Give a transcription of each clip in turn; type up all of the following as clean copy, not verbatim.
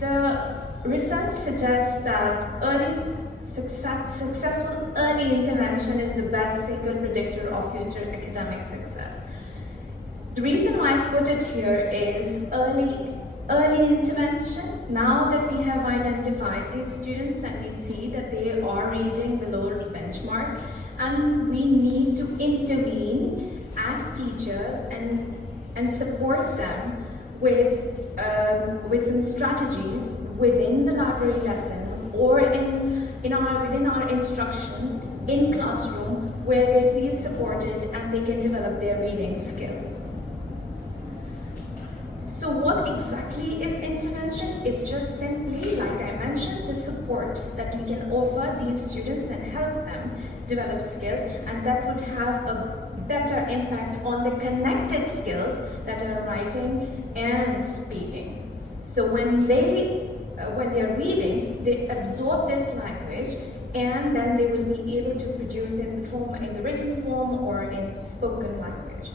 The research suggests that successful early intervention is the best single predictor of future academic success. The reason why I put it here is early intervention. Now that we have identified these students and we see that they are reading below the benchmark, and we need to intervene as teachers and support them with some strategies within the library lesson or within our instruction in classroom, where they feel supported and they can develop their reading skills. So what exactly is intervention? It's just simply, like I mentioned, the support that we can offer these students and help them develop skills, and that would have a better impact on the connected skills that are writing and speaking. So when they're reading, they absorb this language, and then they will be able to produce in the written form or in spoken language.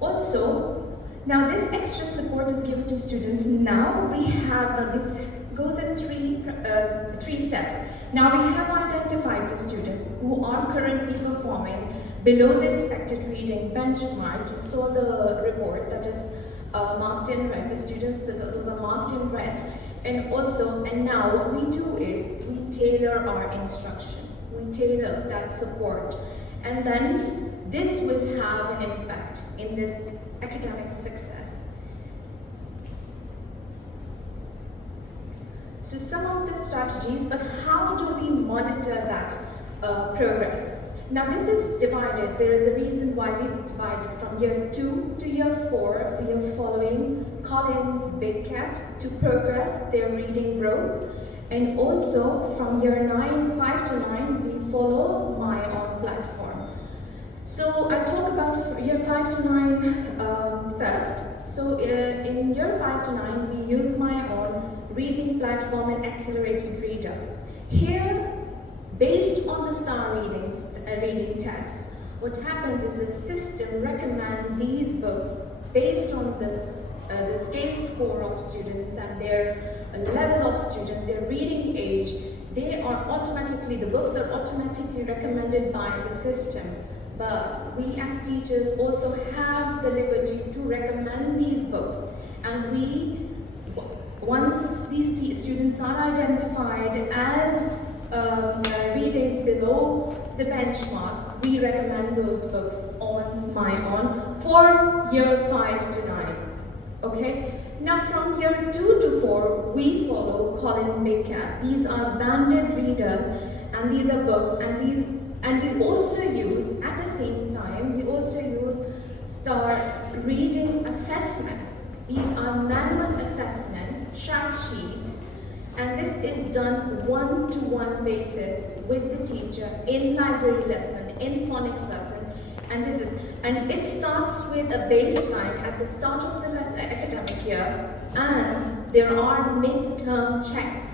Also, now this extra support is given to students. Now we have, this goes in three steps. Now we have identified the students who are currently performing below the expected reading benchmark. You saw the report that is marked in red. The students, those are marked in red. And now what we do is we tailor our instruction. We tailor that support. And then this will have an impact in this academic success. So some of the strategies, but how do we monitor that progress? Now this is divided. There is a reason why we divided from year 2 to year 4. We are following Collins Big Cat to progress their reading growth. And also from year 5 to 9, we follow My Own platform. So I'll talk about year 5 to 9 first. So in year 5 to 9, we use My Own reading platform and accelerated reader. Here, based on the star reading tests, what happens is the system recommends these books based on the scale score of students and their level of student, their reading age. The books are automatically recommended by the system. But we as teachers also have the liberty to recommend these books, and once these students are identified as reading below the benchmark, we recommend those books on My Own for year 5 to 9. Okay? Now from year 2 to 4, we follow Colin Big Cat. These are banded readers, and these are books, and we also use, at the same time, we also use star reading assessments. These are manual assessment, track sheets, and this is done one-to-one basis with the teacher in library lesson, in phonics lesson, and it starts with a baseline at the start of the academic year, and there are mid-term checks.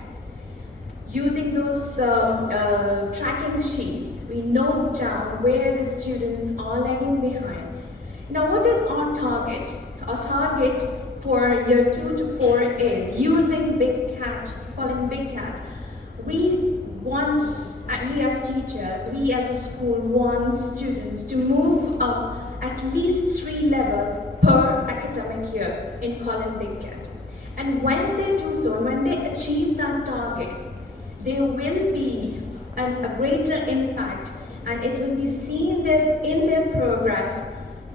Using those tracking sheets, we note down where the students are lagging behind. Now, what is our target? Our target for year 2 to 4 is using Big Cat, Colin Big Cat. We as teachers, we as a school want students to move up at least 3 levels per academic year in Colin Big Cat. And when they do so, when they achieve that target, there will be a greater impact, and it will be seen in their progress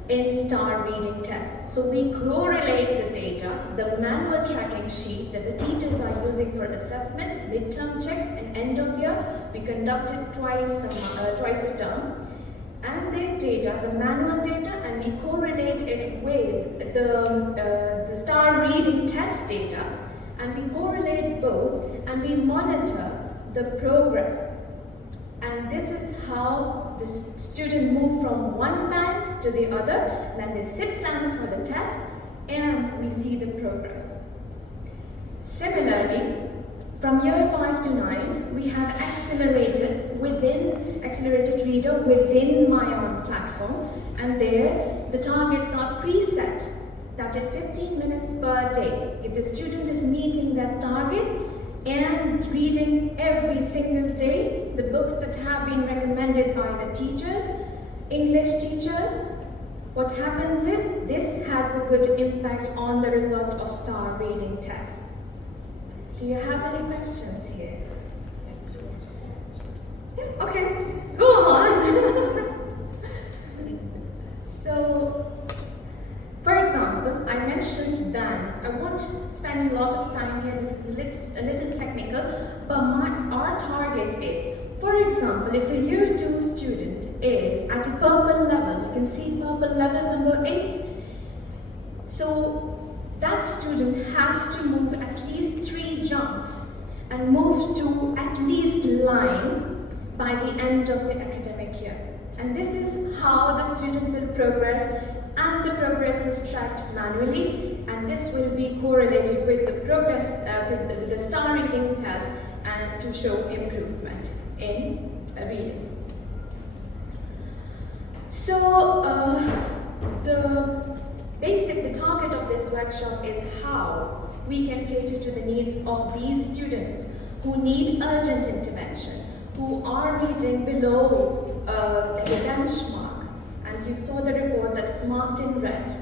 in star reading tests. So we correlate the data, the manual tracking sheet that the teachers are using for assessment, midterm checks, and end of year. We conduct it twice a term, and their data, the manual data, and we correlate it with the star reading test data, and we correlate both, and we monitor the progress. And this is how the student move from one band to the other. Then they sit down for the test, and we see the progress. Similarly, from year 5 to 9, we have accelerated reader within My Own platform, and there the targets are preset. that is 15 minutes per day. If the student is meeting that target and reading every single day the books that have been recommended by the teachers, English teachers, what happens is this has a good impact on the result of star reading test. Do you have any questions here? Yeah, okay, go on. So, for example, I mentioned dance. I won't spend a lot of time here, this is a little technical, but our target is, for example, if a year 2 student is at a purple level, you can see purple level number 8, so that student has to move at least 3 jumps and move to at least line by the end of the academic year. And this is how the student will progress, and the progress is tracked manually, and this will be correlated with the progress with the star reading test and to show improvement in reading. So the target of this workshop is how we can cater to the needs of these students who need urgent intervention, who are reading below the benchmark, and you saw the report that is marked in red.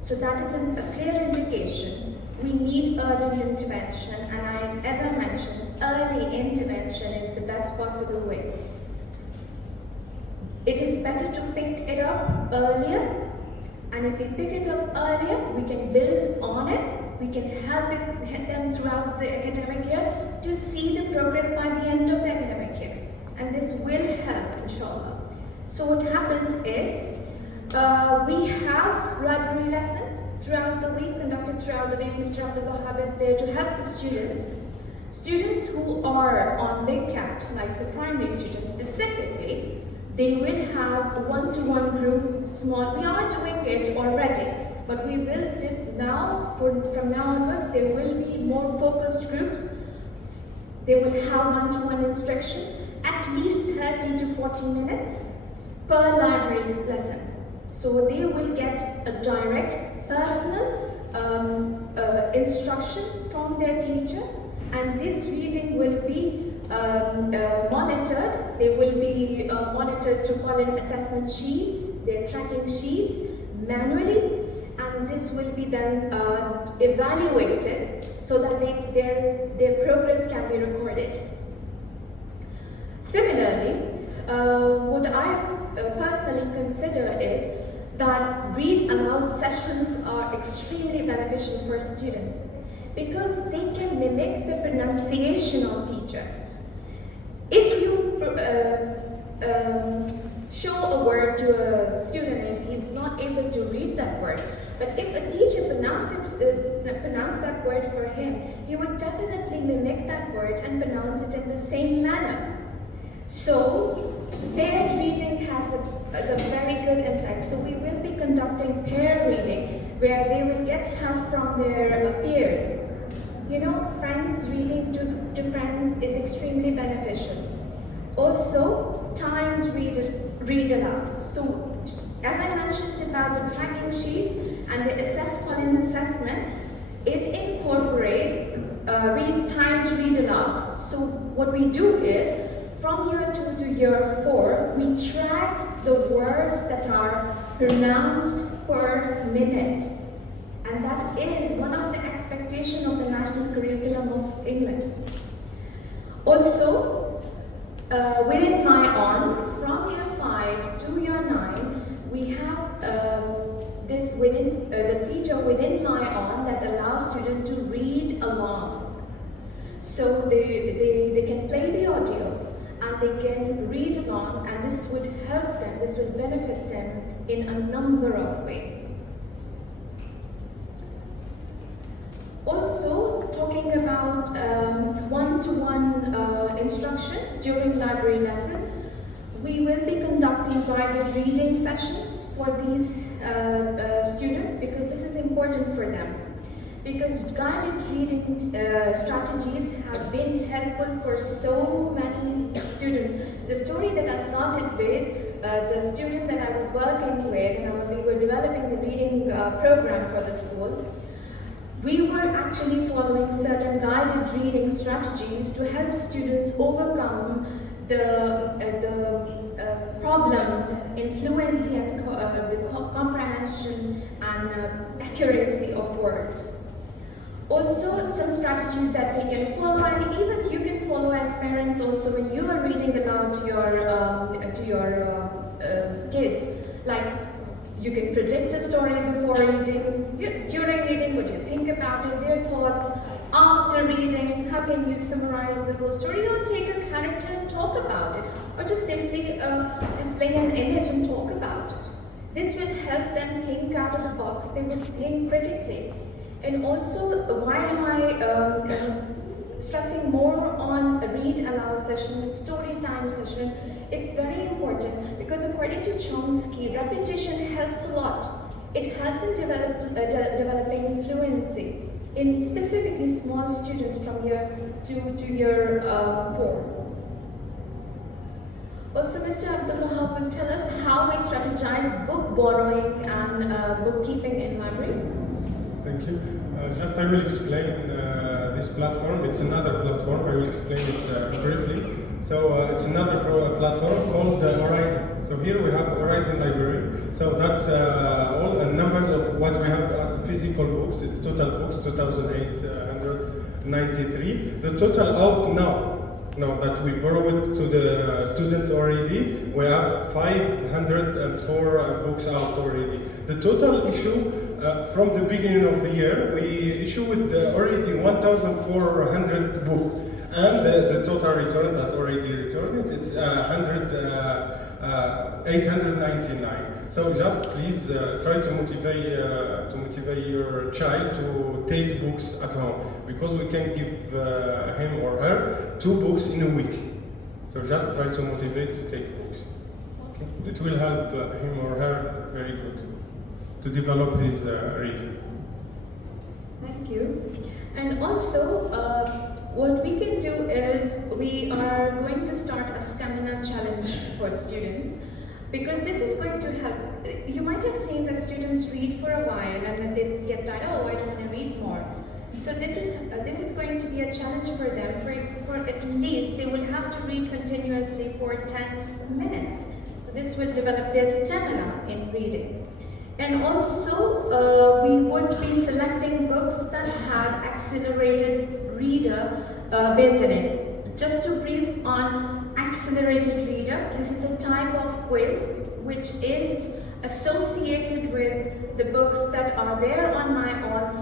So that is a clear indication we need urgent intervention, and as I mentioned, early intervention is the best possible way. It is better to pick it up earlier, and if we pick it up earlier, we can build on it, we can help them throughout the academic year to see the progress by the end of the academic year. And this will help, inshallah. So what happens is, we have library lesson throughout the week, conducted throughout the week. Mr Abdelwahab is there to help the students. Students who are on Big Cat, like the primary students specifically, they will have a one-to-one group, small. We are doing it already, but we will now, from now onwards, there will be more focused groups. They will have one-to-one instruction, at least 30 to 40 minutes per library lesson. So they will get a direct, personal instruction from their teacher, and this reading will be monitored. They will be monitored to call in assessment sheets, their tracking sheets manually, and this will be then evaluated so that their progress can be recorded. Similarly, what I personally consider is that read aloud sessions are extremely beneficial for students because they can mimic the pronunciation of teachers. If you show a word to a student and he's not able to read that word, but if a teacher pronounced that word for him, he would definitely mimic that word and pronounce it in the same manner. So, paired reading has a very good impact. So we will be conducting pair reading where they will get help from their peers. You know, friends reading to friends is extremely beneficial. Also, timed read aloud. So, as I mentioned about the tracking sheets and the call-in assessment, it incorporates timed read aloud. So what we do is, from year 2 to year 4, we track the words that are pronounced per minute. And that is one of the expectations of the national curriculum of England. Also, within my on, from year 5 to year 9, we have this within the feature within my on that allows students to read along. So they can play the audio and they can read along, and this would help them, this would benefit them in a number of ways. Also, talking about one-to-one instruction during library lesson, we will be conducting guided reading sessions for these students because this is important for them. Because guided reading strategies have been helpful for so many students. The story that I started with the student that I was working with, and we were developing the reading program for the school, we were actually following certain guided reading strategies to help students overcome the problems in fluency and comprehension and accuracy of words. Also, some strategies that we can follow, and even you can follow as parents also when you are reading aloud to your kids. Like, you can predict a story before reading, during reading, what you think about it, their thoughts. After reading, how can you summarize the whole story, or take a character and talk about it, or just simply display an image and talk about it. This will help them think out of the box, they will think critically. And also, why am I stressing more on a read aloud session, story time session? It's very important because according to Chomsky, repetition helps a lot. It helps in developing fluency in specifically small students from year 2 to year 4. Also, Mr. Abdelwahab will tell us how we strategize book borrowing and bookkeeping in library. Thank you. I will explain this platform. It's another platform. I will explain it briefly. So it's another platform called Horizon. So here we have Horizon Library. So that all the numbers of what we have as physical books, total books, 2,893. The total out now that we borrowed to the students already, we have 504 books out already. The total issue from the beginning of the year, we issued already 1,400 books. And the total return that already returned, it's 899. So just please try to motivate your child to take books at home, because we can give him or her 2 books in a week. So just try to motivate to take books. Okay. It will help him or her very good to develop his reading. Thank you. And also, what we can do is we are going to start a stamina challenge for students, because this is going to help. You might have seen that students read for a while and then they get tired, oh, I don't want to read more. So this is going to be a challenge for them. For at least they will have to read continuously for 10 minutes. So this will develop their stamina in reading. And also, we would be selecting books that have accelerated reader built in it. Just to brief on accelerated reader, this is a type of quiz which is associated with the books that are there on my own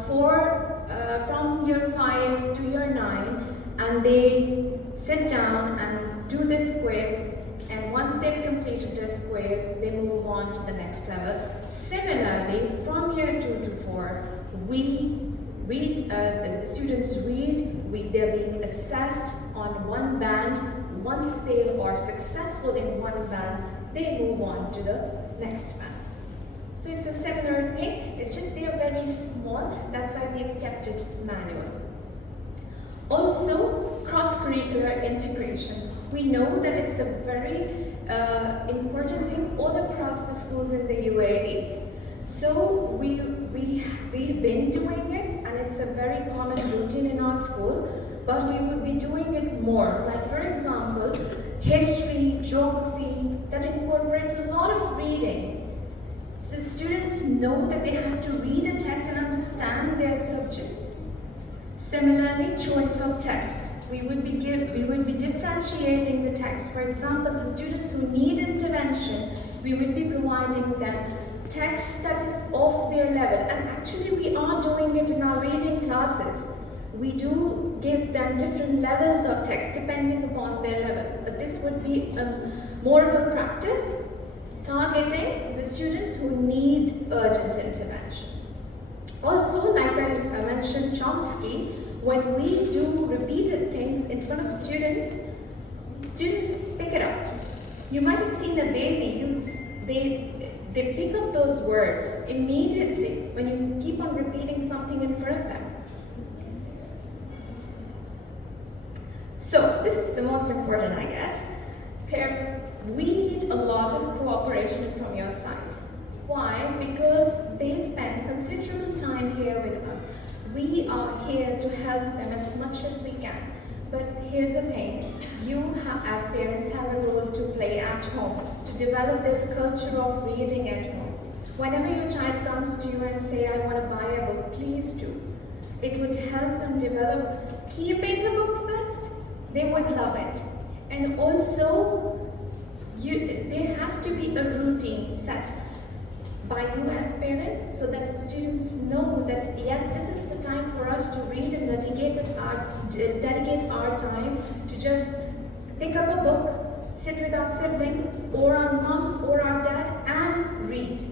from year 5 to year 9, and they sit down and do this quiz, and once they've completed this quiz, they move on to the next level. Similarly, from year 2 to 4, we read, the students read, they're being assessed on one band. Once they are successful in one band, they move on to the next band. So it's a similar thing, it's just they're very small, that's why we've kept it manual. Also, cross-curricular integration. We know that it's a very important thing all across the schools in the UAE. So we've been doing it, and it's a very common routine in our school, but we would be doing it more. Like, for example, history, geography, that incorporates a lot of reading. So students know that they have to read a text and understand their subject. Similarly, choice of text. We would be differentiating the text. For example, the students who need intervention, we would be providing them text that is of their level. And actually, we are doing it in our reading classes. We do give them different levels of text depending upon their level. But this would be more of a practice, targeting the students who need urgent intervention. Also, like I mentioned Chomsky, when we do repeated things in front of students, students pick it up. You might have seen a baby they pick up those words immediately when you keep on repeating something in front of them. So this is the most important, I guess. we need a lot of cooperation from your side. Why? Because they spend considerable time here with us. We are here to help them as much as we can. But here's the thing, you as parents have a role to play at home, to develop this culture of reading at home. Whenever your child comes to you and say, I want to buy a book, please do. It would help them develop keeping the book first. They would love it. And also, there has to be a routine set by you as parents so that the students know that yes, this is the time for us to read and dedicate our time to just pick up a book, sit with our siblings or our mom or our dad and read.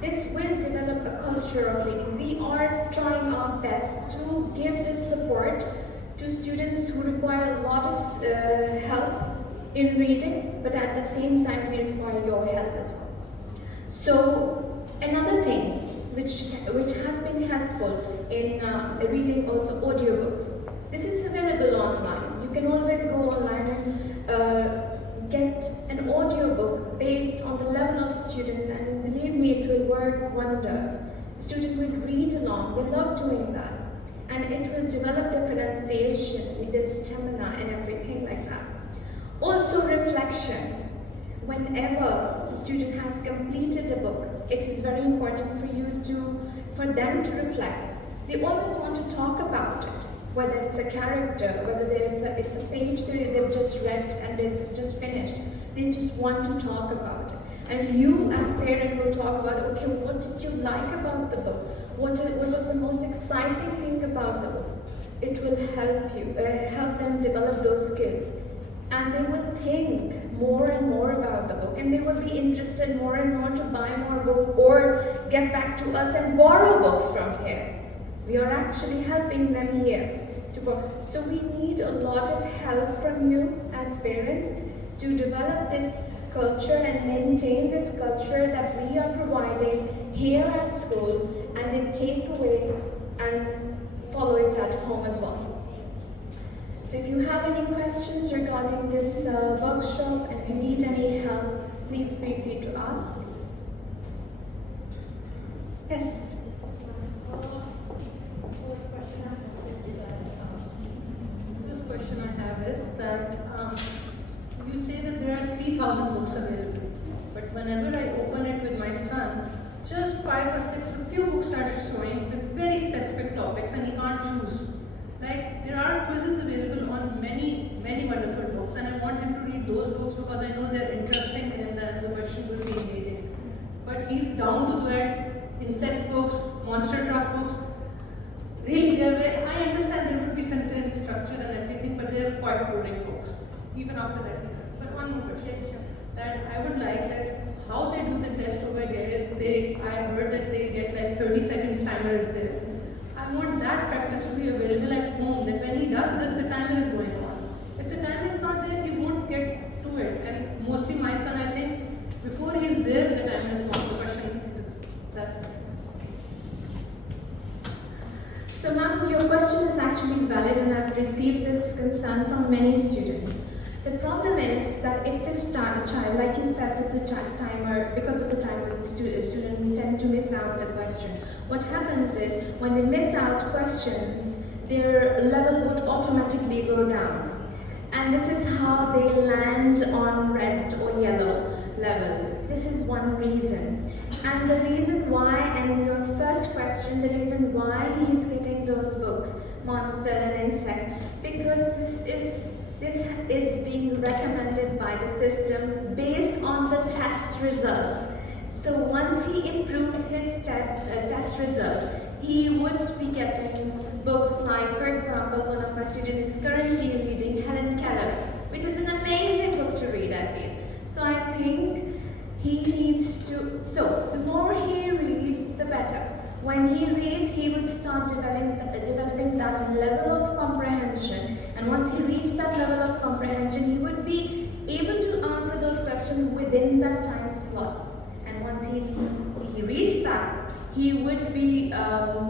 This will develop a culture of reading. We are trying our best to give this support to students who require a lot of help in reading, but at the same time we require your help as well. So another thing which has been helpful in reading also audiobooks. This is available online. You can always go online and get an audiobook based on the level of student, and believe me, it will work wonders. Student will read along, they love doing that. And it will develop their pronunciation, their stamina and everything like that. Also reflections. Whenever the student has completed a book, it is very important for them to reflect. They always want to talk about it, whether it's a character, whether it's a page that they've just read and they've just finished. They just want to talk about it. And you as parent will talk about, okay, what did you like about the book? What was the most exciting thing about the book? It will help them develop those skills. And they will think more and more about the book, and they will be interested more and more to buy more books or get back to us and borrow books from here. We are actually helping them here to borrow. So we need a lot of help from you as parents to develop this culture and maintain this culture that we are providing here at school, and then take away and follow it at home as well. So if you have any questions regarding this workshop, and if you need any help, please feel free to ask. Yes? First question I have is that you say that there are 3,000 books available, but whenever I open it with my son, just 5 or 6, a few books are showing with very specific topics and he can't choose. Like, there are quizzes available on many wonderful books, and I want him to read those books because I know they're interesting and the questions will be engaging. But he's down to that insect books, monster truck books. Really, I understand there would be sentence structure and everything, but they're quite boring books, even after that. But one more question, that I would like that how they do the test over here is I heard that they get like 30-second timers there. I want that practice to be available at home, that when he does this, the timer is going on. If the timer is not there, he won't get to it. And mostly my son, I think, before he's there, the timer is gone. The question is, that's it. So ma'am, your question is actually valid, and I've received this concern from many students. The problem is that if this child, like you said, with the timer, because of the timer, the student will tend to miss out the question. What happens is, when they miss out questions, their level would automatically go down. And this is how they land on red or yellow levels. This is one reason. And the reason why, and your first question, the reason why he's getting those books, Monster and Insects, because this is being recommended by the system based on the test results. So once he improved his test results, he would be getting books like, for example, one of my students is currently reading Helen Keller, which is an amazing book to read, I feel. So I think he needs to, so the more he reads, the better. When he reads, he would start developing that level of comprehension. And once he reached that level of comprehension, he would be able to answer those questions within that time slot. And once he reached that, he would be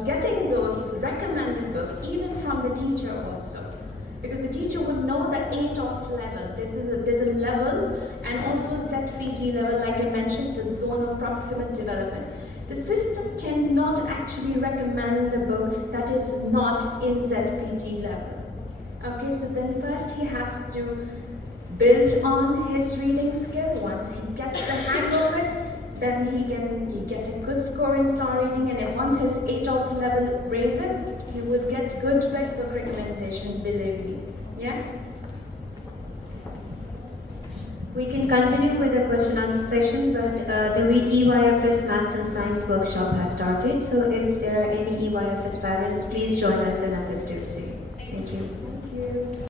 getting those recommended books, even from the teacher also. Because the teacher would know the ATOS level. There's a level, and also ZPT level, like I mentioned, is a zone of proximate development. The system cannot actually recommend the book that is not in ZPT level. Okay, so then first he has to build on his reading skill. Once he gets the hang of it, then he get a good score in star reading, and once his ATOS level raises, he will get good red book recommendation, believe me. Yeah? We can continue with the question answer session, but the EYFS Maths and Science workshop has started. So if there are any EYFS parents, please join us in our festive